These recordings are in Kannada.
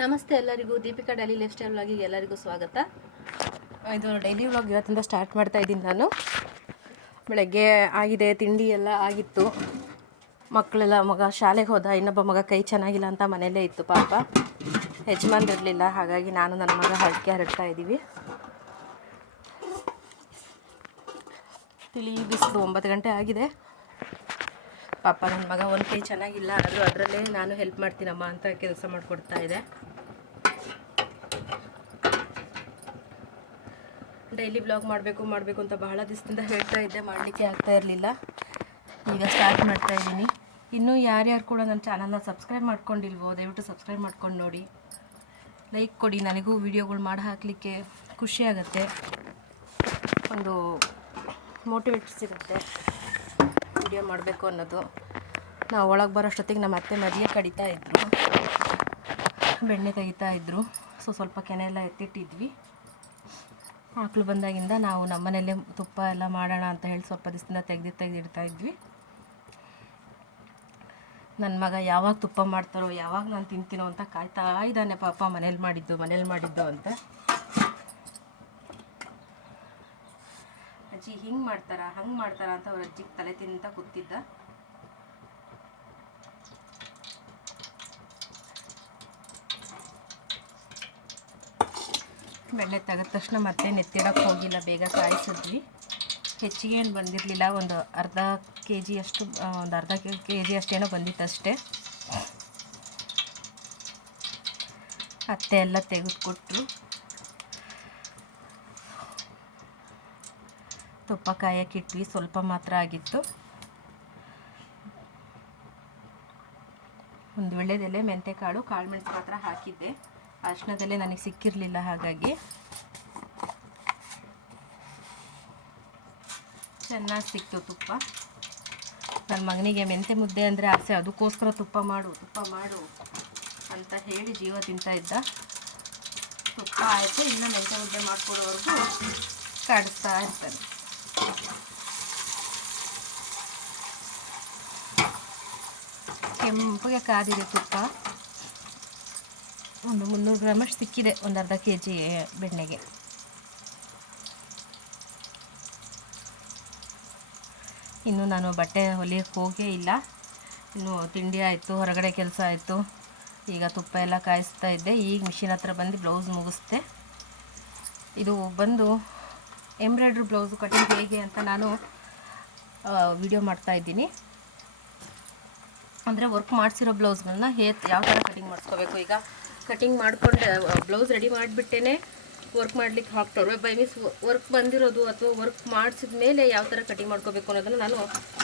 ನಮಸ್ತೆ ಎಲ್ಲರಿಗೂ, ದೀಪಿಕಾ ಡೈಲಿ ಲೈಫ್ ಸ್ಟೈಲ್ ವ್ಲಾಗಿಗೆ ಎಲ್ಲರಿಗೂ ಸ್ವಾಗತ. ಇದು ಡೈಲಿ ವ್ಲಾಗ್ ಇವತ್ತಿಂದ ಸ್ಟಾರ್ಟ್ ಮಾಡ್ತಾ ಇದ್ದೀನಿ. ನಾನು ಬೆಳಗ್ಗೆ ಆಗಿದೆ, ತಿಂಡಿ ಎಲ್ಲ ಆಗಿತ್ತು. ಮಗ ಶಾಲೆಗೆ ಹೋದ, ಇನ್ನೊಬ್ಬ ಮಗ ಕೈ ಚೆನ್ನಾಗಿಲ್ಲ ಅಂತ ಮನೆಯಲ್ಲೇ ಇತ್ತು. ಪಾಪ ಯಜಮಾನ್ರಿರಲಿಲ್ಲ, ಹಾಗಾಗಿ ನಾನು ನನ್ನ ಮಗ ಹರಡ್ತಾ ಇದ್ದೀವಿ. ತಿಳಿ ಬಿಸಿಲು 9 ಗಂಟೆ ಆಗಿದೆ. ಪಾಪ ನನ್ನ ಮಗ ಒಂದು ಕೈ ಚೆನ್ನಾಗಿಲ್ಲ, ಆದರೂ ಅದರಲ್ಲೇ ನಾನು ಹೆಲ್ಪ್ ಮಾಡ್ತೀನಮ್ಮ ಅಂತ ಕೆಲಸ ಮಾಡಿಕೊಡ್ತಾ ಇದೆ. ಡೈಲಿ ಬ್ಲಾಗ್ ಮಾಡಬೇಕು ಅಂತ ಬಹಳ ದಿವಸದಿಂದ ಹೇಳ್ತಾ ಇದ್ದೆ, ಮಾಡಲಿಕ್ಕೆ ಆಗ್ತಾ ಇರಲಿಲ್ಲ. ಈಗ ಸ್ಟಾರ್ಟ್ ಮಾಡ್ತಾ ಇದ್ದೀನಿ. ಇನ್ನೂ ಯಾರ್ಯಾರು ಕೂಡ ನನ್ನ ಚಾನಲ್ನ ಸಬ್ಸ್ಕ್ರೈಬ್ ಮಾಡ್ಕೊಂಡಿಲ್ವೋ ದಯವಿಟ್ಟು ಸಬ್ಸ್ಕ್ರೈಬ್ ಮಾಡ್ಕೊಂಡು ನೋಡಿ, ಲೈಕ್ ಕೊಡಿ. ನನಗೂ ವೀಡಿಯೋಗಳು ಮಾಡಿ ಹಾಕಲಿಕ್ಕೆ ಖುಷಿ ಆಗುತ್ತೆ, ಒಂದು ಮೋಟಿವೇಟ್ ಸಿಗುತ್ತೆ ವಿಡಿಯೋ ಮಾಡಬೇಕು ಅನ್ನೋದು. ನಾವು ಒಳಗೆ ಬರೋಷ್ಟೊತ್ತಿಗೆ ನಮ್ಮ ಅತ್ತೆ ಮದಿಗೆ ಕಡಿತಾ ಇದ್ದರು, ಬೆಣ್ಣೆ ತೆಗಿತಾ ಇದ್ದರು. ಸ್ವಲ್ಪ ಕೆನೆ ಎಲ್ಲ ಎತ್ತಿಟ್ಟಿದ್ವಿ. ಆಕಳು ಬಂದಾಗಿಂದ ನಾವು ನಮ್ಮನೆಯಲ್ಲೇ ತುಪ್ಪ ಎಲ್ಲ ಮಾಡೋಣ ಅಂತ ಹೇಳಿ ಸ್ವಲ್ಪ ದಿವಸದಿಂದ ತೆಗೆದಿಡ್ತಾ ಇದ್ವಿ. ನನ್ನ ಮಗ ಯಾವಾಗ ತುಪ್ಪ ಮಾಡ್ತಾರೋ, ಯಾವಾಗ ನಾನು ತಿಂತೀನೋ ಅಂತ ಕಾಯ್ತಾ ಇದ್ದಾನೆ. ಪಾಪ ಮನೇಲಿ ಮಾಡಿದ್ದು ಅಂತ. ಅಜ್ಜಿ ಹಿಂಗೆ ಮಾಡ್ತಾರಾ ಹಂಗೆ ಮಾಡ್ತಾರಾ ಅಂತ ಅವ್ರ ಅಜ್ಜಿಗೆ ತಲೆ ತಿಂತ ಕೂತಿದ್ದ. ಬೆಣ್ಣೆ ತೆಗೆದ ತಕ್ಷಣ ಮತ್ತೆ ನೆತ್ತಿಡಕ್ಕೆ ಹೋಗಿಲ್ಲ, ಬೇಗ ಕಾಯಿಸಿದ್ವಿ. ಹೆಚ್ಚಿಗೆ ಏನು ಬಂದಿರಲಿಲ್ಲ, ಒಂದು ಅರ್ಧ ಕೆ ಜಿ ಅಷ್ಟೇನೋ ಬಂದಿತ್ತಷ್ಟೇ. ಅತ್ತೆ ಎಲ್ಲ ತೆಗೆದುಕೊಟ್ರು. ತುಪ್ಪ ಕಾಯಕ್ಕಿಟ್ವಿ, ಸ್ವಲ್ಪ ಮಾತ್ರ ಆಗಿತ್ತು. ಒಂದು ವೀಳ್ಯದೆಲೆ, ಮೆಂತೆಕಾಳು, ಕಾಳು ಮೆಣಸು ಮಾತ್ರ ಹಾಕಿದ್ದೆ. ಅರಿಶಿಣದೆಲೆ ನನಗೆ ಸಿಕ್ಕಿರಲಿಲ್ಲ, ಹಾಗಾಗಿ ಚೆನ್ನಾಗಿ ಸಿಕ್ತು ತುಪ್ಪ. ನನ್ನ ಮಗನಿಗೆ ಮೆಂತೆ ಮುದ್ದೆ ಅಂದರೆ ಆಸೆ, ಅದಕ್ಕೋಸ್ಕರ ತುಪ್ಪ ಮಾಡು ಅಂತ ಹೇಳಿ ಜೀವ ತಿಂತಾ ಇದ್ದ. ತುಪ್ಪ ಆಯಿತು, ಇನ್ನು ಮೆಂತೆ ಮುದ್ದೆ ಮಾಡಿಕೊಡೋವರೆಗೂ ಕಾಡಿಸ್ತಾ ಇರ್ತಾನೆ. ಕೆಂಪಗೆ ಕಾದಿದೆ ತುಪ್ಪ. ಒಂದು 300 ಗ್ರಾಮಷ್ಟು ಸಿಕ್ಕಿದೆ, ಒಂದು ಅರ್ಧ ಕೆ ಜಿ ಬೆಣ್ಣೆಗೆ. ಇನ್ನು ನಾನು ಬಟ್ಟೆ ಹೊಲಿಯಕ್ಕೆ ಹೋಗೇ ಇಲ್ಲ. ಇನ್ನು ತಿಂಡಿ ಆಯಿತು, ಹೊರಗಡೆ ಕೆಲಸ ಆಯಿತು. ಈಗ ತುಪ್ಪ ಎಲ್ಲ ಕಾಯಿಸ್ತಾ ಇದ್ದೆ. ಈಗ ಮಿಷಿನ್ ಹತ್ರ ಬಂದು ಬ್ಲೌಸ್ ಮುಗಿಸ್ದೆ. ಇದು ಬಂದು ಎಂಬ್ರಾಯ್ಡ್ರಿ ಬ್ಲೌಸು ಕಟಿಂಗ್ ಹೇಗೆ ಅಂತ ನಾನು ವಿಡಿಯೋ ಮಾಡ್ತಾಯಿದ್ದೀನಿ. ಅಂದರೆ ವರ್ಕ್ ಮಾಡಿಸಿರೋ ಬ್ಲೌಸ್ಗಳನ್ನ ಯಾವ ಥರ ಕಟಿಂಗ್ ಮಾಡಿಸ್ಕೋಬೇಕು. ಈಗ ಕಟಿಂಗ್ ಮಾಡಿಕೊಂಡೆ ಬ್ಲೌಸ್ ರೆಡಿ ಮಾಡಿಬಿಟ್ಟೇ ವರ್ಕ್ ಮಾಡ್ಲಿಕ್ಕೆ ಹಾಕ್ತವ್ರು. ಬೈ ಮೀನ್ಸ್ ವರ್ಕ್ ಬಂದಿರೋದು ಅಥವಾ ವರ್ಕ್ ಮಾಡಿಸಿದ ಮೇಲೆ ಯಾವ ಥರ ಕಟಿಂಗ್ ಮಾಡ್ಕೋಬೇಕು ಅನ್ನೋದನ್ನು ನಾನು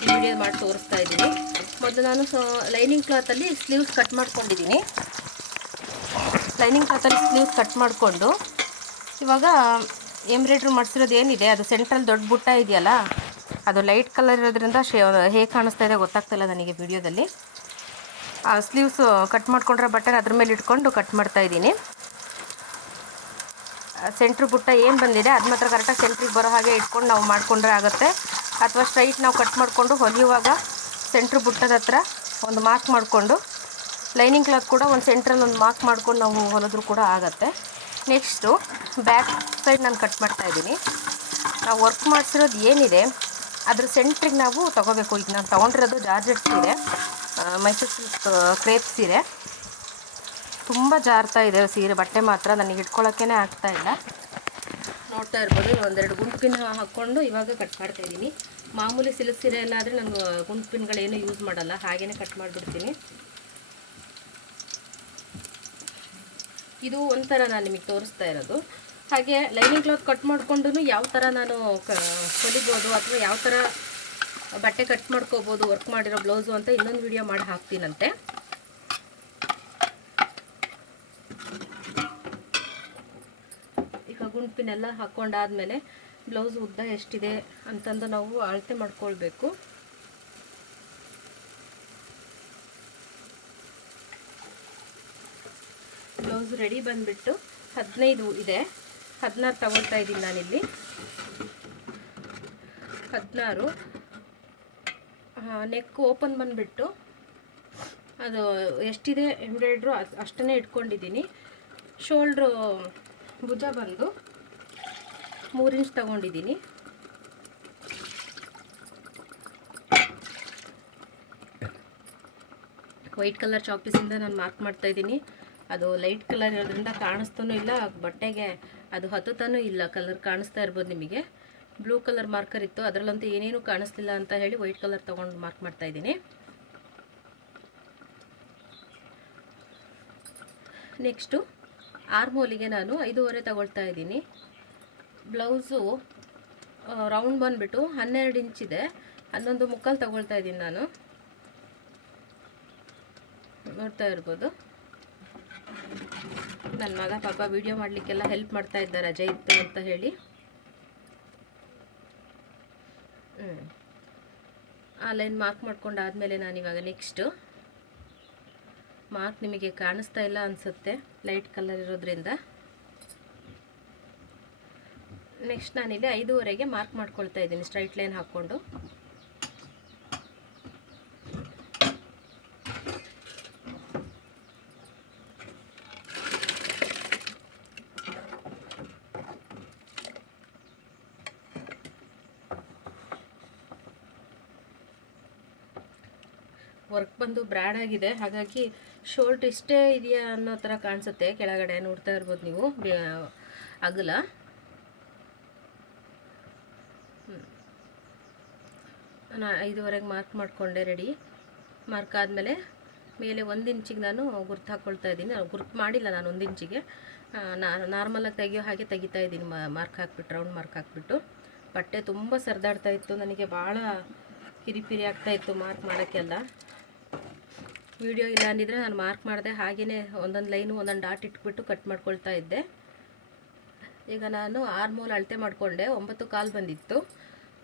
ಈ ವಿಡಿಯೋ ಮಾಡಿ ತೋರಿಸ್ತಾ ಇದ್ದೀನಿ. ಮೊದಲು ನಾನು ಲೈನಿಂಗ್ ಕ್ಲಾತಲ್ಲಿ ಸ್ಲೀವ್ಸ್ ಕಟ್ ಮಾಡ್ಕೊಂಡಿದ್ದೀನಿ. ಲೈನಿಂಗ್ ಕ್ಲಾತಲ್ಲಿ ಸ್ಲೀವ್ಸ್ ಕಟ್ ಮಾಡಿಕೊಂಡು ಇವಾಗ ಎಂಬ್ರಾಯ್ಡ್ರಿ ಮಾಡಿಸಿರೋದು ಏನಿದೆ, ಅದು ಸೆಂಟ್ರಲ್ಲಿ ದೊಡ್ಡ ಬುಟ್ಟ ಇದೆಯಲ್ಲ, ಅದು ಲೈಟ್ ಕಲರ್ ಇರೋದ್ರಿಂದ ಹೇಗೆ ಕಾಣಿಸ್ತಾ ಇದೆ ಗೊತ್ತಾಗ್ತಿಲ್ಲ ನನಗೆ ವಿಡಿಯೋದಲ್ಲಿ. ಸ್ಲೀವ್ಸ್ ಕಟ್ ಮಾಡ್ಕೊಂಡ್ರೆ ಬಟ್ಟೆನ ಅದ್ರ ಮೇಲೆ ಇಟ್ಕೊಂಡು ಕಟ್ ಮಾಡ್ತಾಯಿದ್ದೀನಿ. ಸೆಂಟ್ರ್ ಬುಟ್ಟ ಏನು ಬಂದಿದೆ ಅದು ಮಾತ್ರ ಕರೆಕ್ಟಾಗಿ ಸೆಂಟ್ರಿಗೆ ಬರೋ ಹಾಗೆ ಇಟ್ಕೊಂಡು ನಾವು ಮಾಡಿಕೊಂಡ್ರೆ ಆಗುತ್ತೆ. ಅಥವಾ ಸ್ಟ್ರೈಟ್ ನಾವು ಕಟ್ ಮಾಡಿಕೊಂಡು ಹೊಲಿಯುವಾಗ ಸೆಂಟ್ರ್ ಬುಟ್ಟದ ಹತ್ರ ಒಂದು ಮಾರ್ಕ್ ಮಾಡಿಕೊಂಡು, ಲೈನಿಂಗ್ ಕ್ಲಾತ್ ಕೂಡ ಒಂದು ಸೆಂಟ್ರಲ್ಲಿ ಒಂದು ಮಾರ್ಕ್ ಮಾಡ್ಕೊಂಡು ನಾವು ಹೊಲಿದ್ರೂ ಕೂಡ ಆಗುತ್ತೆ. ನೆಕ್ಸ್ಟು ಬ್ಯಾಕ್ ಸೈಡ್ ನಾನು ಕಟ್ ಮಾಡ್ತಾಯಿದ್ದೀನಿ. ನಾವು ವರ್ಕ್ ಮಾಡಿಸಿರೋದು ಏನಿದೆ ಅದ್ರ ಸೆಂಟ್ರಿಗೆ ನಾವು ತೊಗೋಬೇಕು. ಈಗ ನಾನು ತೊಗೊಂಡಿರೋದು ಜಾರ್ಜೆಟ್ ಸೀರೆ, ಮೈಸೂರು ಸಿಲ್ಕ್ ಕ್ರೇಪ್ ಸೀರೆ. ತುಂಬ ಜಾರ್ತಾ ಇದೆ ಸೀರೆ, ಬಟ್ಟೆ ಮಾತ್ರ ನನಗೆ ಇಟ್ಕೊಳ್ಳೋಕ್ಕೇ ಆಗ್ತಾಯಿಲ್ಲ. ನೋಡ್ತಾ ಇರ್ಬೋದು, ಒಂದೆರಡು ಗುಂಡು ಪಿನ್ ಹಾಕ್ಕೊಂಡು ಇವಾಗ ಕಟ್ ಮಾಡ್ತಾಯಿದ್ದೀನಿ. ಮಾಮೂಲಿ ಸಿಲ್ಕ್ ಸೀರೆ ಎಲ್ಲ ಆದರೆ ನಾನು ಗುಂಡು ಪಿನ್ಗಳೇನು ಯೂಸ್ ಮಾಡಲ್ಲ, ಹಾಗೇ ಕಟ್ ಮಾಡಿಬಿಡ್ತೀನಿ. ಇದು ಒಂಥರ ನಾನು ನಿಮಗೆ ತೋರಿಸ್ತಾ ಇರೋದು. ಹಾಗೆ ಲೈನಿಂಗ್ ಕ್ಲಾತ್ ಕಟ್ ಮಾಡಿಕೊಂಡು ಯಾವ ಥರ ನಾನು ಹೊಲಿಬೋದು ಅಥವಾ ಯಾವ ಥರ ಬಟ್ಟೆ ಕಟ್ ಮಾಡ್ಕೋಬೋದು ವರ್ಕ್ ಮಾಡಿರೋ ಬ್ಲೌಸು ಅಂತ ಇನ್ನೊಂದು ವಿಡಿಯೋ ಮಾಡಿ ಹಾಕ್ತೀನಂತೆ. ಈಗ ಗುಂಪಿನೆಲ್ಲ ಹಾಕ್ಕೊಂಡಾದ್ಮೇಲೆ ಬ್ಲೌಸ್ ಉದ್ದ ಎಷ್ಟಿದೆ ಅಂತಂದು ನಾವು ಅಳತೆ ಮಾಡ್ಕೊಳ್ಬೇಕು. ಬ್ಲೌಸ್ ರೆಡಿ ಬಂದುಬಿಟ್ಟು 15 ಇದೆ, 16 ತಗೊಳ್ತಾ ಇದ್ದೀನಿ ನಾನಿಲ್ಲಿ. 16 ನೆಕ್ ಓಪನ್ ಬಂದುಬಿಟ್ಟು ಅದು ಎಷ್ಟಿದೆ ಎಂಬ್ರಾಯ್ಡ್ರು ಅಷ್ಟನ್ನೇ ಇಟ್ಕೊಂಡಿದ್ದೀನಿ. ಶೋಲ್ಡ್ರು ಭುಜ ಬಂದು 3 ಇಂಚ್ ತಗೊಂಡಿದ್ದೀನಿ. ವೈಟ್ ಕಲರ್ ಚಾಕ್ ಪೀಸಿಂದ ನಾನು ಮಾರ್ಕ್ ಮಾಡ್ತಾಯಿದ್ದೀನಿ. ಅದು ಲೈಟ್ ಕಲರ್ ಇರೋದ್ರಿಂದ ಕಾಣಿಸ್ತಾನೂ ಇಲ್ಲ, ಬಟ್ಟೆಗೆ ಅದು ಹತ್ತುತ್ತಾನೂ ಇಲ್ಲ. ಕಲರ್ ಕಾಣಿಸ್ತಾ ಇರ್ಬೋದು ನಿಮಗೆ. ಬ್ಲೂ ಕಲರ್ ಮಾರ್ಕರ್ ಇತ್ತು, ಅದರಲ್ಲಂತೂ ಏನೇನು ಕಾಣಿಸ್ತಿಲ್ಲ ಅಂತ ಹೇಳಿ ವೈಟ್ ಕಲರ್ ತೊಗೊಂಡು ಮಾರ್ಕ್ ಮಾಡ್ತಾಯಿದ್ದೀನಿ. ನೆಕ್ಸ್ಟು ಆರ್ಮೋಲಿಗೆ ನಾನು 5.5 ತಗೊಳ್ತಾ ಇದ್ದೀನಿ. ಬ್ಲೌಸು ರೌಂಡ್ ಬಂದುಬಿಟ್ಟು 12 ಇಂಚಿದೆ, 11.25 ತಗೊಳ್ತಾ ಇದ್ದೀನಿ ನಾನು. ನೋಡ್ತಾ ಇರ್ಬೋದು. ನನ್ನ ಮಗ ಪಾಪ ವಿಡಿಯೋ ಮಾಡಲಿಕ್ಕೆಲ್ಲ ಹೆಲ್ಪ್ ಮಾಡ್ತಾ ಇದ್ದ, ರಜೆ ಇತ್ತು ಅಂತ ಹೇಳಿ. ಆ ಲೈನ್ ಮಾರ್ಕ್ ಮಾಡ್ಕೊಂಡಾದಮೇಲೆ ನಾನಿವಾಗ ನೆಕ್ಸ್ಟು ಮಾರ್ಕ್ ನಿಮಗೆ ಕಾಣಿಸ್ತಾ ಇಲ್ಲ ಅನಿಸುತ್ತೆ ಲೈಟ್ ಕಲರ್ ಇರೋದ್ರಿಂದ. ನೆಕ್ಸ್ಟ್ ನಾನಿಲ್ಲಿ 5.5ಗೆ ಮಾರ್ಕ್ ಮಾಡ್ಕೊಳ್ತಾ ಇದ್ದೀನಿ ಸ್ಟ್ರೈಟ್ ಲೈನ್ ಹಾಕ್ಕೊಂಡು. ವರ್ಕ್ ಬಂದು ಬ್ರಾಡ್ ಆಗಿದೆ, ಹಾಗಾಗಿ ಶೋಲ್ಡ್ರ್ ಇಷ್ಟೇ ಇದೆಯಾ ಅನ್ನೋ ಥರ ಕಾಣಿಸುತ್ತೆ. ಕೆಳಗಡೆ ನೋಡ್ತಾ ಇರ್ಬೋದು ನೀವು ಅಗಲ. ನಾನು 5.5ಗೆ ಮಾರ್ಕ್ ಮಾಡಿಕೊಂಡೆ ರೆಡಿ. ಮಾರ್ಕ್ ಆದಮೇಲೆ ಮೇಲೆ 1 ಇಂಚಿಗೆ ನಾನು ಗುರ್ತು ಹಾಕ್ಕೊಳ್ತಾ ಇದ್ದೀನಿ. ಗುರ್ತು ಮಾಡಿಲ್ಲ ನಾನು 1 ಇಂಚಿಗೆ, ನಾರ್ಮಲಾಗಿ ತೆಗಿಯೋ ಹಾಗೆ ತೆಗಿತಾ ಇದ್ದೀನಿ. ಮಾರ್ಕ್ ಹಾಕ್ಬಿಟ್ಟು, ರೌಂಡ್ ಮಾರ್ಕ್ ಹಾಕ್ಬಿಟ್ಟು. ಬಟ್ಟೆ ತುಂಬ ಸರಿದಾಡ್ತಾ ಇತ್ತು, ನನಗೆ ಭಾಳ ಕಿರಿಪಿರಿ ಆಗ್ತಾಯಿತ್ತು ಮಾರ್ಕ್ ಮಾಡೋಕ್ಕೆಲ್ಲ. ವಿಡಿಯೋ ಇಲ್ಲ ಅಂದಿದ್ರೆ ನಾನು ಮಾರ್ಕ್ ಮಾಡಿದೆ, ಹಾಗೆಯೇ ಒಂದೊಂದು ಲೈನು ಒಂದೊಂದು ಡಾಟ್ ಇಟ್ಬಿಟ್ಟು ಕಟ್ ಮಾಡ್ಕೊಳ್ತಾ ಇದ್ದೆ. ಈಗ ನಾನು ಆರ್ಮೋಲ್ ಅಳತೆ ಮಾಡಿಕೊಂಡೆ, 9.25 ಬಂದಿತ್ತು.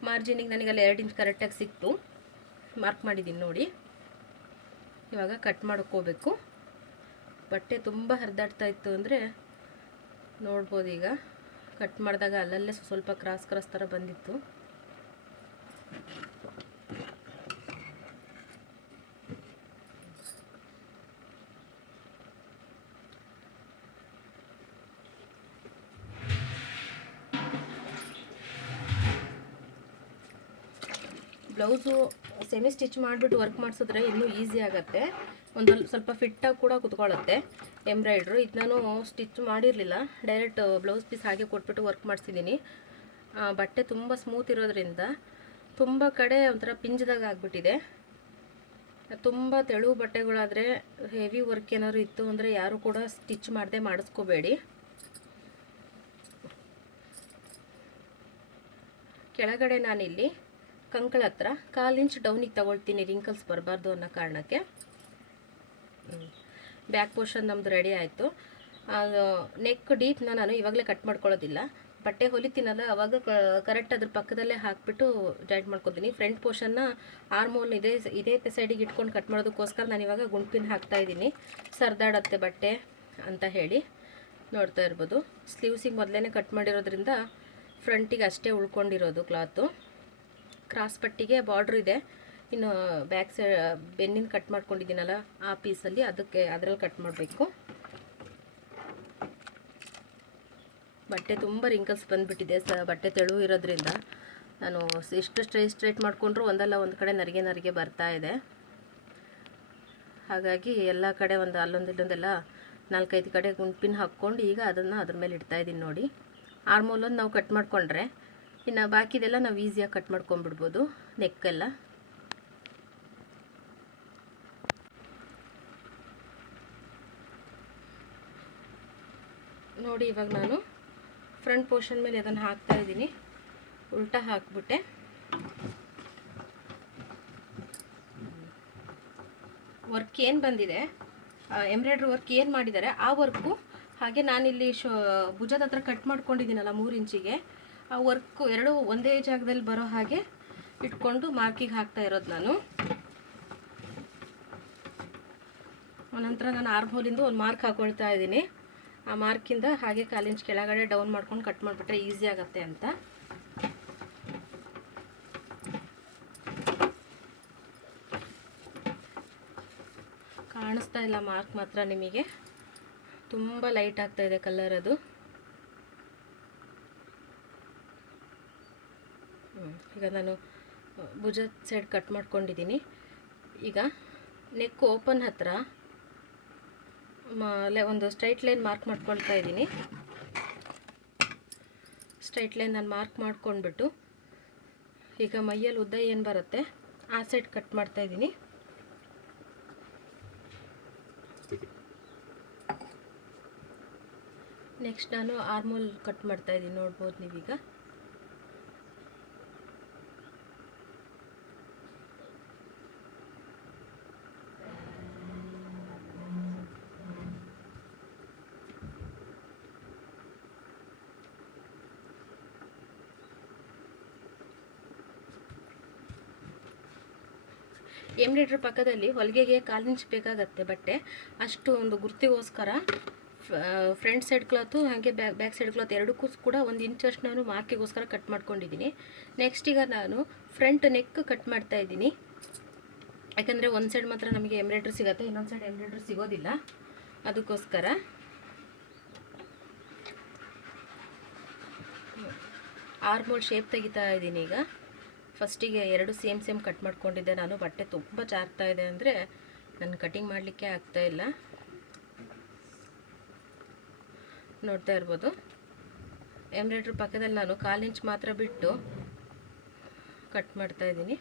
ಮಾರ್ಜಿನಿಗೆ ನನಗಲ್ಲಿ 2 ಇಂಚ್ ಕರೆಕ್ಟಾಗಿ ಸಿಕ್ತು. ಮಾರ್ಕ್ ಮಾಡಿದ್ದೀನಿ ನೋಡಿ. ಇವಾಗ ಕಟ್ ಮಾಡ್ಕೋಬೇಕು. ಬಟ್ಟೆ ತುಂಬ ಹರಿದಾಡ್ತಾ ಇತ್ತು ಅಂದರೆ ನೋಡ್ಬೋದು. ಈಗ ಕಟ್ ಮಾಡಿದಾಗ ಅಲ್ಲಲ್ಲೇ ಸ್ವಲ್ಪ ಕ್ರಾಸ್ ಥರ ಬಂದಿತ್ತು. ಬ್ಲೌಸು ಸೆಮಿ ಸ್ಟಿಚ್ ಮಾಡಿಬಿಟ್ಟು ವರ್ಕ್ ಮಾಡಿಸಿದ್ರೆ ಇನ್ನೂ ಈಸಿ ಆಗುತ್ತೆ. ಒಂದು ಸ್ವಲ್ಪ ಫಿಟ್ಟಾಗಿ ಕೂಡ ಕುತ್ಕೊಳ್ಳುತ್ತೆ ಎಂಬ್ರಾಯ್ಡ್ರು. ಇದು ನಾನು ಸ್ಟಿಚ್ ಮಾಡಿರಲಿಲ್ಲ, ಡೈರೆಕ್ಟ್ ಬ್ಲೌಸ್ ಪೀಸ್ ಹಾಗೆ ಕೊಟ್ಬಿಟ್ಟು ವರ್ಕ್ ಮಾಡಿಸಿದ್ದೀನಿ. ಬಟ್ಟೆ ತುಂಬ ಸ್ಮೂತ್ ಇರೋದ್ರಿಂದ ತುಂಬ ಕಡೆ ಒಂಥರ ಪಿಂಜ್ದಾಗ ಆಗಿಬಿಟ್ಟಿದೆ. ತುಂಬ ತೆಳು ಬಟ್ಟೆಗಳಾದರೆ, ಹೆವಿ ವರ್ಕ್ ಏನಾದ್ರು ಇತ್ತು ಅಂದರೆ ಯಾರು ಕೂಡ ಸ್ಟಿಚ್ ಮಾಡದೆ ಮಾಡಿಸ್ಕೋಬೇಡಿ. ಕೆಳಗಡೆ ನಾನಿಲ್ಲಿ ಕಂಕಳ ಹತ್ರ 1/4 ಇಂಚ್ ಡೌನಿಗೆ ತಗೊಳ್ತೀನಿ, ರಿಂಕಲ್ಸ್ ಬರಬಾರ್ದು ಅನ್ನೋ ಕಾರಣಕ್ಕೆ. ಬ್ಯಾಕ್ ಪೋರ್ಷನ್ ನಮ್ಮದು ರೆಡಿ ಆಯಿತು. ನೆಕ್ ಡೀಪ್ನ ನಾನು ಇವಾಗಲೇ ಕಟ್ ಮಾಡ್ಕೊಳ್ಳೋದಿಲ್ಲ. ಬಟ್ಟೆ ಹೊಲಿತೀನಲ್ಲ ಆವಾಗ ಕರೆಕ್ಟ್ ಅದ್ರ ಪಕ್ಕದಲ್ಲೇ ಹಾಕಿಬಿಟ್ಟು ಜಾಯಿಂಟ್ ಮಾಡ್ಕೊತೀನಿ. ಫ್ರಂಟ್ ಪೋರ್ಷನ್ನ ಆರ್ಮೋಲ್ ಇದೇ ಸೈಡಿಗೆ ಇಟ್ಕೊಂಡು ಕಟ್ ಮಾಡೋದಕ್ಕೋಸ್ಕರ ನಾನು ಇವಾಗ ಗುಂಡ್ಪಿನ್ ಹಾಕ್ತಾಯಿದ್ದೀನಿ, ಸರ್ದಾಡತ್ತೆ ಬಟ್ಟೆ ಅಂತ ಹೇಳಿ. ನೋಡ್ತಾ ಇರ್ಬೋದು. ಸ್ಲೀವ್ಸಿಗೆ ಮೊದಲೇ ಕಟ್ ಮಾಡಿರೋದ್ರಿಂದ ಫ್ರಂಟಿಗೆ ಅಷ್ಟೇ ಉಳ್ಕೊಂಡಿರೋದು ಕ್ಲಾತು. ಕ್ರಾಸ್ ಪಟ್ಟಿಗೆ ಬಾರ್ಡ್ರ್ ಇದೆ. ಇನ್ನು ಬ್ಯಾಕ್ ಸೈಡ್ ಬೆನ್ನಿನ ಕಟ್ ಮಾಡ್ಕೊಂಡಿದ್ದೀನಲ್ಲ ಆ ಪೀಸಲ್ಲಿ ಅದರಲ್ಲಿ ಕಟ್ ಮಾಡಬೇಕು. ಬಟ್ಟೆ ತುಂಬ ರಿಂಕಲ್ಸ್ ಬಂದುಬಿಟ್ಟಿದೆ, ಬಟ್ಟೆ ತೆಳು ಇರೋದ್ರಿಂದ ನಾನು ಎಷ್ಟು ಸ್ಟ್ರೈಟ್ ಮಾಡಿಕೊಂಡ್ರೂ ಒಂದಲ್ಲ ಒಂದು ಕಡೆ ನರಿಗೆ ಬರ್ತಾ ಇದೆ. ಹಾಗಾಗಿ ಎಲ್ಲ ಕಡೆ ಅಲ್ಲೊಂದಿಲ್ಲೊಂದೆಲ್ಲ 4-5 ಕಡೆ ಗುಂಡ್ಪಿನ್ ಹಾಕ್ಕೊಂಡು ಈಗ ಅದನ್ನು ಅದ್ರ ಮೇಲೆ ಇಡ್ತಾಯಿದ್ದೀನಿ ನೋಡಿ. ಆರ್ಮೋಲೊಂದು ನಾವು ಕಟ್ ಮಾಡಿಕೊಂಡ್ರೆ ಇನ್ನು ಬಾಕಿದೆಲ್ಲ ನಾವು ಈಸಿಯಾಗಿ ಕಟ್ ಮಾಡ್ಕೊಂಡ್ಬಿಡ್ಬೋದು. ನೆಕ್ಕೆಲ್ಲ ನೋಡಿ. ಇವಾಗ ನಾನು ಫ್ರಂಟ್ ಪೋರ್ಷನ್ ಮೇಲೆ ಅದನ್ನು ಹಾಕ್ತಾಯಿದ್ದೀನಿ. ಉಲ್ಟಾ ಹಾಕ್ಬಿಟ್ಟೆ. ವರ್ಕ್ ಏನು ಬಂದಿದೆ, ಎಂಬ್ರಾಯ್ಡ್ರಿ ವರ್ಕ್ ಏನು ಮಾಡಿದ್ದಾರೆ ಆ ವರ್ಕು ಹಾಗೆ ನಾನಿಲ್ಲಿ ಭುಜದ ಹತ್ರ ಕಟ್ ಮಾಡ್ಕೊಂಡಿದ್ದೀನಲ್ಲ 3 ಇಂಚಿಗೆ, ಆ ವರ್ಕು ಎರಡು ಒಂದೇ ಜಾಗದಲ್ಲಿ ಬರೋ ಹಾಗೆ ಇಟ್ಕೊಂಡು ಮಾರ್ಕಿಗೆ ಹಾಕ್ತಾ ಇರೋದು ನಾನು. ಆನಂತರ ನಾನು ಆರ್ಮ್ಹೋಲಿಂದ ಒಂದು ಮಾರ್ಕ್ ಹಾಕೊಳ್ತಾ ಇದ್ದೀನಿ. ಆ ಮಾರ್ಕಿಂದ ಹಾಗೆ 1/4 ಇಂಚ್ ಕೆಳಗಡೆ ಡೌನ್ ಮಾಡ್ಕೊಂಡು ಕಟ್ ಮಾಡಿಬಿಟ್ರೆ ಈಸಿ ಆಗುತ್ತೆ ಅಂತ. ಕಾಣಿಸ್ತಾ ಇಲ್ಲ ಮಾರ್ಕ್ ಮಾತ್ರ ನಿಮಗೆ ತುಂಬ ಲೈಟ್ ಆಗ್ತಾ ಇದೆ ಕಲರ್ ಅದು. ಈಗ ನಾನು ಭುಜದ ಸೈಡ್ ಕಟ್ ಮಾಡ್ಕೊಂಡಿದ್ದೀನಿ. ಈಗ ನೆಕ್ ಓಪನ್ ಹತ್ರ ಒಂದು ಸ್ಟ್ರೈಟ್ ಲೈನ್ ಮಾರ್ಕ್ ಮಾಡ್ಕೊಳ್ತಾ ಇದ್ದೀನಿ. ಸ್ಟ್ರೈಟ್ ಲೈನ್ ನಾನು ಮಾರ್ಕ್ ಮಾಡ್ಕೊಂಡ್ಬಿಟ್ಟು ಈಗ ಮೈಯಲ್ಲಿ ಉದ್ದ ಏನು ಬರುತ್ತೆ ಆ ಸೈಡ್ ಕಟ್ ಮಾಡ್ತಾ ಇದ್ದೀನಿ. ನೆಕ್ಸ್ಟ್ ನಾನು ಆರ್ಮೋಲ್ ಕಟ್ ಮಾಡ್ತಾ ಇದ್ದೀನಿ, ನೋಡ್ಬೋದು ನೀವೀಗ. ಎಂಬ್ರಾಯ್ಡ್ರಿ ಪಕ್ಕದಲ್ಲಿ ಹೊಲಿಗೆಗೆ 1/4 ಇಂಚ್ ಬೇಕಾಗತ್ತೆ ಬಟ್ಟೆ, ಅಷ್ಟು ಒಂದು ಗುರ್ತಿಗೋಸ್ಕರ ಫ್ರಂಟ್ ಸೈಡ್ ಕ್ಲಾತು ಹಾಗೆ ಬ್ಯಾಕ್ ಸೈಡ್ ಕ್ಲಾತ್ ಎರಡಕ್ಕೂ ಕೂಡ 1 ಇಂಚಷ್ಟು ನಾನು ಮಾರ್ಕಿಗೋಸ್ಕರ ಕಟ್ ಮಾಡ್ಕೊಂಡಿದ್ದೀನಿ. ನೆಕ್ಸ್ಟ್ ಈಗ ನಾನು ಫ್ರಂಟ್ ನೆಕ್ ಕಟ್ ಮಾಡ್ತಾ ಇದ್ದೀನಿ. ಯಾಕಂದರೆ ಒಂದು ಸೈಡ್ ಮಾತ್ರ ನಮಗೆ ಎಂಬ್ರಾಯ್ಡ್ರಿ ಸಿಗುತ್ತೆ, ಇನ್ನೊಂದು ಸೈಡ್ ಎಂಬ್ರಾಯ್ಡ್ರಿ ಸಿಗೋದಿಲ್ಲ. ಅದಕ್ಕೋಸ್ಕರ ಆರ್ಮೋಲ್ ಶೇಪ್ ತೆಗಿತಾ ಇದ್ದೀನಿ. ಈಗ ಫಸ್ಟಿಗೆ 2 ಸೇಮ್ ಕಟ್ ಮಾಡ್ಕೊಂಡಿದ್ದೆ ನಾನು. ಬಟ್ಟೆ ತುಂಬ ಜಾರ್ತಾ ಇದೆ ಅಂದರೆ ನಾನು ಕಟಿಂಗ್ ಮಾಡಲಿಕ್ಕೆ ಆಗ್ತಾ ಇಲ್ಲ, ನೋಡ್ತಾ ಇರ್ಬೋದು. ಎಂಬ್ರಾಯ್ಡ್ರಿ ಪಕ್ಕದಲ್ಲಿ ನಾನು 1/4 ಇಂಚ್ ಮಾತ್ರ ಬಿಟ್ಟು ಕಟ್ ಮಾಡ್ತಾ ಇದ್ದೀನಿ.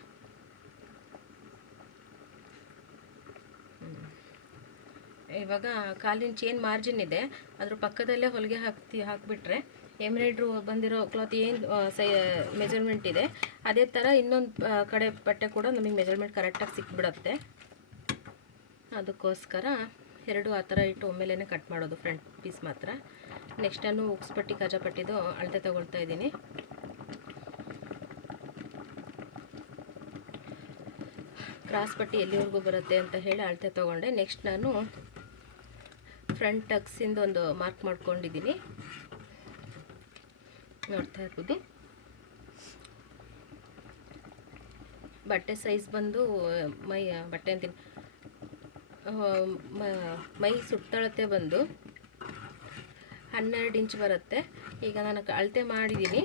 ಇವಾಗ 1/4 ಇಂಚ್ ಏನು ಮಾರ್ಜಿನ್ ಇದೆ ಅದ್ರ ಪಕ್ಕದಲ್ಲೇ ಹೊಲಿಗೆ ಹಾಕಿಬಿಟ್ರೆ ಎಂಬ್ರಾಯ್ಡ್ರಿ ಬಂದಿರೋ ಕ್ಲಾತ್ ಏನು ಮೆಜರ್ಮೆಂಟ್ ಇದೆ ಅದೇ ಥರ ಇನ್ನೊಂದು ಕಡೆ ಬಟ್ಟೆ ಕೂಡ ನಮಗೆ ಮೆಜರ್ಮೆಂಟ್ ಕರೆಕ್ಟಾಗಿ ಸಿಕ್ಬಿಡುತ್ತೆ. ಅದಕ್ಕೋಸ್ಕರ 2 ಆ ಥರ ಇಟ್ಟು ಒಮ್ಮೆಲೇ ಕಟ್ ಮಾಡೋದು ಫ್ರಂಟ್ ಪೀಸ್ ಮಾತ್ರ. ನೆಕ್ಸ್ಟ್ ನಾನು ಉಕ್ಸ್ ಪಟ್ಟಿ ಕಾಜಾ ಪಟ್ಟಿದು ಅಳತೆ ತಗೊಳ್ತಾ ಇದ್ದೀನಿ. ಕ್ರಾಸ್ ಪಟ್ಟಿ ಎಲ್ಲಿವರೆಗೂ ಬರುತ್ತೆ ಅಂತ ಹೇಳಿ ಅಳತೆ ತೊಗೊಂಡೆ. ನೆಕ್ಸ್ಟ್ ನಾನು ಫ್ರಂಟ್ ಟಕ್ಸಿಂದ ಒಂದು ಮಾರ್ಕ್ ಮಾಡ್ಕೊಂಡಿದ್ದೀನಿ, ನೋಡ್ತಾ ಇರ್ಬೋದು. ಬಟ್ಟೆ ಸೈಜ್ ಬಂದು ಬಟ್ಟೆ ಅಂತೀನಿ ಮೈ ಸುತ್ತಳತೆ ಬಂದು 12 ಇಂಚ್ ಬರುತ್ತೆ. ಈಗ ನಾನು ಅಳತೆ ಮಾಡಿದ್ದೀನಿ,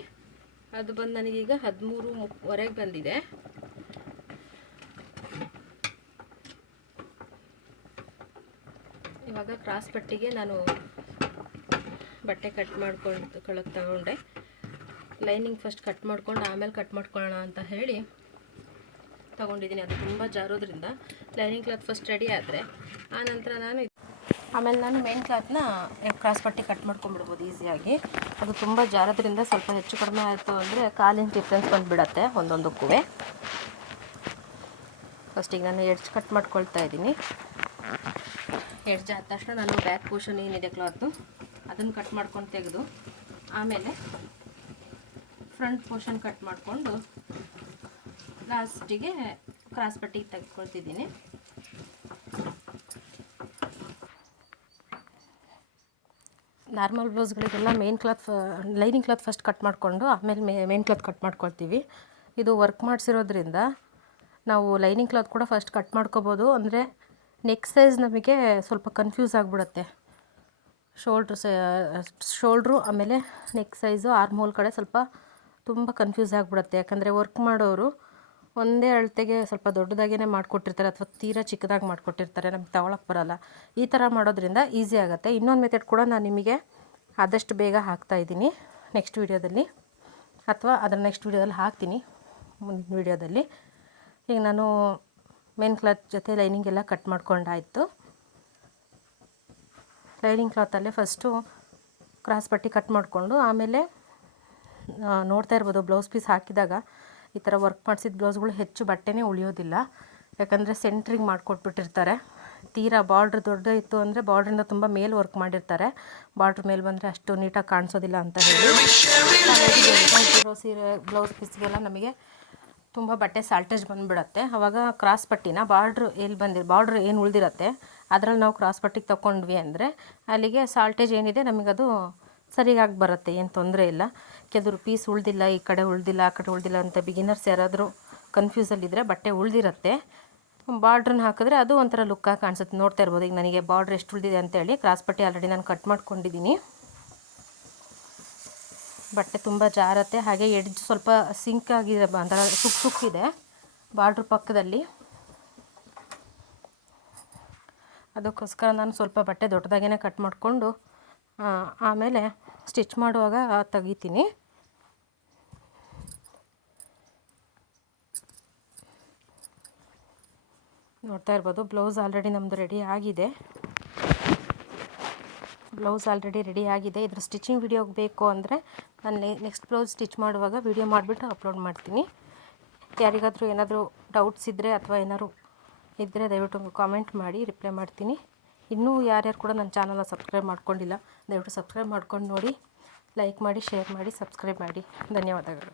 ಅದು ಬಂದು ನನಗೀಗ 13ವರೆಗೆ ಬಂದಿದೆ. ಇವಾಗ ಕ್ರಾಸ್ ಪಟ್ಟಿಗೆ ನಾನು ಬಟ್ಟೆ ಕಟ್ ಮಾಡ್ಕೊಳ್ಳೋಕೆ ತಗೊಂಡೆ. ಲೈನಿಂಗ್ ಫಸ್ಟ್ ಕಟ್ ಮಾಡ್ಕೊಂಡು ಆಮೇಲೆ ಕಟ್ ಮಾಡ್ಕೊಳ್ಳೋಣ ಅಂತ ಹೇಳಿ ತಗೊಂಡಿದ್ದೀನಿ. ಅದು ತುಂಬ ಜಾರೋದ್ರಿಂದ ಲೈನಿಂಗ್ ಕ್ಲಾತ್ ಫಸ್ಟ್ ರೆಡಿ ಆದರೆ ಆನಂತರ ಆಮೇಲೆ ನಾನು ಮೇನ್ ಕ್ಲಾತ್ನ ಕ್ರಾಸ್ ಪಟ್ಟಿ ಕಟ್ ಮಾಡ್ಕೊಂಡ್ಬಿಡ್ಬೋದು ಈಸಿಯಾಗಿ. ಅದು ತುಂಬ ಜಾರೋದ್ರಿಂದ ಸ್ವಲ್ಪ ಹೆಚ್ಚು ಕಡಿಮೆ ಆಯಿತು ಅಂದರೆ 1/4 ಇಂಚ್ ಡಿಫ್ರೆನ್ಸ್ ಬಂದುಬಿಡತ್ತೆ ಒಂದೊಂದಕ್ಕೂ. ಫಸ್ಟಿಗೆ ನಾನು ಎಡ್ಜ್ ಕಟ್ ಮಾಡ್ಕೊಳ್ತಾ ಇದ್ದೀನಿ. ಎಡ್ಜ್ ಆದ ತಕ್ಷಣ ನಾನು ಬ್ಯಾಕ್ ಪೋರ್ಷನ್ ಏನಿದೆ ಕ್ಲಾತು ಅದನ್ನು ಕಟ್ ಮಾಡ್ಕೊಂಡು ತೆಗೆದು ಆಮೇಲೆ ಫ್ರಂಟ್ ಪೋರ್ಷನ್ ಕಟ್ ಮಾಡಿಕೊಂಡು ಲಾಸ್ಟಿಗೆ ಕ್ರಾಸ್ ಪಟ್ಟಿಗೆ ತೆಗೆದುಕೊಳ್ತಿದ್ದೀನಿ. ನಾರ್ಮಲ್ ಬ್ಲೌಸ್ಗಳಿಗೆಲ್ಲ ಲೈನಿಂಗ್ ಕ್ಲಾತ್ ಫಸ್ಟ್ ಕಟ್ ಮಾಡಿಕೊಂಡು ಆಮೇಲೆ ಮೇನ್ ಕ್ಲಾತ್ ಕಟ್ ಮಾಡ್ಕೊಳ್ತೀವಿ. ಇದು ವರ್ಕ್ ಮಾಡಿಸಿರೋದ್ರಿಂದ ನಾವು ಲೈನಿಂಗ್ ಕ್ಲಾತ್ ಕೂಡ ಫಸ್ಟ್ ಕಟ್ ಮಾಡ್ಕೋಬೋದು. ಅಂದರೆ ನೆಕ್ ಸೈಜ್ ನಮಗೆ ಸ್ವಲ್ಪ ಕನ್ಫ್ಯೂಸ್ ಆಗಿಬಿಡುತ್ತೆ. ಶೋಲ್ಡ್ರು ಆಮೇಲೆ ನೆಕ್ ಸೈಜು ಆರ್ಮ್ ಹೋಲ್ ಕಡೆ ಸ್ವಲ್ಪ ತುಂಬ ಕನ್ಫ್ಯೂಸ್ ಆಗಿಬಿಡುತ್ತೆ. ಯಾಕಂದರೆ ವರ್ಕ್ ಮಾಡೋರು ಒಂದೇ ಅಳತೆಗೆ ಸ್ವಲ್ಪ ದೊಡ್ಡದಾಗೇ ಮಾಡಿಕೊಟ್ಟಿರ್ತಾರೆ ಅಥವಾ ತೀರಾ ಚಿಕ್ಕದಾಗಿ ಮಾಡಿಕೊಟ್ಟಿರ್ತಾರೆ, ನಮಗೆ ತಗೊಳಕ್ಕೆ ಬರೋಲ್ಲ. ಈ ಥರ ಮಾಡೋದ್ರಿಂದ ಈಸಿ ಆಗುತ್ತೆ. ಇನ್ನೊಂದು ಮೆಥಡ್ ಕೂಡ ನಾನು ನಿಮಗೆ ಆದಷ್ಟು ಬೇಗ ಹಾಕ್ತಾಯಿದ್ದೀನಿ ನೆಕ್ಸ್ಟ್ ವೀಡಿಯೋದಲ್ಲಿ, ಅಥವಾ ಅದರ ನೆಕ್ಸ್ಟ್ ವೀಡಿಯೋದಲ್ಲಿ ಹಾಕ್ತೀನಿ ಮುಂದಿನ ವೀಡಿಯೋದಲ್ಲಿ. ಈಗ ನಾನು ಮೇನ್ ಕ್ಲಾತ್ ಜೊತೆ ಲೈನಿಂಗ್ ಎಲ್ಲ ಕಟ್ ಮಾಡ್ಕೊಂಡಾಯಿತು. ಲೈನಿಂಗ್ ಕ್ಲಾತಲ್ಲೇ ಫಸ್ಟು ಕ್ರಾಸ್ ಪಟ್ಟಿ ಕಟ್ ಮಾಡಿಕೊಂಡು ಆಮೇಲೆ ನೋಡ್ತಾ ಇರ್ಬೋದು ಬ್ಲೌಸ್ ಪೀಸ್ ಹಾಕಿದಾಗ ಈ ಥರ ವರ್ಕ್ ಮಾಡಿಸಿದ ಬ್ಲೌಸ್ಗಳು ಹೆಚ್ಚು ಬಟ್ಟೆನೇ ಉಳಿಯೋದಿಲ್ಲ. ಯಾಕಂದರೆ ಸೆಂಟ್ರಿಗೆ ಮಾಡಿಕೊಟ್ಬಿಟ್ಟಿರ್ತಾರೆ. ತೀರಾ ಬಾರ್ಡ್ರ್ ದೊಡ್ಡ ಇತ್ತು ಅಂದರೆ ಬಾರ್ಡ್ರಿಂದ ತುಂಬ ಮೇಲೆ ವರ್ಕ್ ಮಾಡಿರ್ತಾರೆ. ಬಾರ್ಡ್ರ್ ಮೇಲೆ ಬಂದರೆ ಅಷ್ಟು ನೀಟಾಗಿ ಕಾಣಿಸೋದಿಲ್ಲ ಅಂತ ಹೇಳಿ ಸೀರೆ ಬ್ಲೌಸ್ ಪೀಸ್ಗೆಲ್ಲ ನಮಗೆ ತುಂಬ ಬಟ್ಟೆ ಸಾಲ್ಟೇಜ್ ಬಂದುಬಿಡತ್ತೆ. ಆವಾಗ ಕ್ರಾಸ್ ಪಟ್ಟಿನ ಬಾರ್ಡ್ರ್ ಬಾರ್ಡ್ರ್ ಏನು ಉಳಿದಿರತ್ತೆ ಅದರಲ್ಲಿ ನಾವು ಕ್ರಾಸ್ ಪಟ್ಟಿಗೆ ತೊಗೊಂಡ್ವಿ ಅಂದರೆ ಅಲ್ಲಿಗೆ ಸಾಲ್ಟೇಜ್ ಏನಿದೆ ನಮಗದು ಸರಿಯಾಗಿ ಬರುತ್ತೆ, ಏನು ತೊಂದರೆ ಇಲ್ಲ. ಕೆಲವರು ಪೀಸ್ ಉಳಿದಿಲ್ಲ, ಈ ಕಡೆ ಉಳಿದಿಲ್ಲ ಆ ಕಡೆ ಉಳಿದಿಲ್ಲ ಅಂತ ಬಿಗಿನರ್ಸ್ ಯಾರಾದರೂ ಕನ್ಫ್ಯೂಸಲ್ಲಿದ್ದರೆ ಬಟ್ಟೆ ಉಳಿದಿರುತ್ತೆ. ಬಾರ್ಡ್ರನ್ನ ಹಾಕಿದ್ರೆ ಅದು ಒಂಥರ ಲುಕ್ಕಾಗಿ ಕಾಣಿಸುತ್ತೆ. ನೋಡ್ತಾ ಇರ್ಬೋದು ಈಗ ನನಗೆ ಬಾರ್ಡ್ರ್ ಎಷ್ಟು ಉಳಿದಿದೆ ಅಂತೇಳಿ. ಕ್ರಾಸ್ ಪಟ್ಟಿ ಆಲ್ರೆಡಿ ನಾನು ಕಟ್ ಮಾಡ್ಕೊಂಡಿದ್ದೀನಿ. ಬಟ್ಟೆ ತುಂಬ ಜಾರತ್ತೆ, ಹಾಗೆ ಎಡ್ಜ್ ಸ್ವಲ್ಪ ಸಿಂಕ್ ಆಗಿದೆ, ಒಂಥರ ಸುಕ್ಕಿದೆ ಬಾರ್ಡ್ರ್ ಪಕ್ಕದಲ್ಲಿ. ಅದಕ್ಕೋಸ್ಕರ ನಾನು ಸ್ವಲ್ಪ ಬಟ್ಟೆ ದೊಡ್ಡದಾಗೇ ಕಟ್ ಮಾಡಿಕೊಂಡು ಆಮೇಲೆ ಸ್ಟಿಚ್ ಮಾಡುವಾಗ ತೆಗಿತೀನಿ. ನೋಡ್ತಾ ಇರ್ಬೋದು ಬ್ಲೌಸ್ ಆಲ್ರೆಡಿ ನಮ್ಮದು ರೆಡಿ ಆಗಿದೆ. ಇದ್ರ ಸ್ಟಿಚಿಂಗ್ ವಿಡಿಯೋ ಬೇಕು ಅಂದರೆ ನಾನು ನೆಕ್ಸ್ಟ್ ಬ್ಲೌಸ್ ಸ್ಟಿಚ್ ಮಾಡುವಾಗ ವಿಡಿಯೋ ಮಾಡಿಬಿಟ್ಟು ಅಪ್ಲೋಡ್ ಮಾಡ್ತೀನಿ. ಯಾರಿಗಾದರೂ ಏನಾದರೂ ಡೌಟ್ಸ್ ಇದ್ದರೆ ಅಥವಾ ಏನಾದ್ರು ಇದ್ದರೆ ದಯವಿಟ್ಟು ಕಾಮೆಂಟ್ ಮಾಡಿ, ರಿಪ್ಲೈ ಮಾಡ್ತೀನಿ. ಇನ್ನೂ ಯಾರ್ಯಾರು ಕೂಡ ನನ್ನ ಚಾನಲ್ನ ಸಬ್ಸ್ಕ್ರೈಬ್ ಮಾಡ್ಕೊಂಡಿಲ್ಲ, ದಯವಿಟ್ಟು ಸಬ್ಸ್ಕ್ರೈಬ್ ಮಾಡ್ಕೊಂಡು ನೋಡಿ, ಲೈಕ್ ಮಾಡಿ, ಶೇರ್ ಮಾಡಿ, ಸಬ್ಸ್ಕ್ರೈಬ್ ಮಾಡಿ. ಧನ್ಯವಾದಗಳು.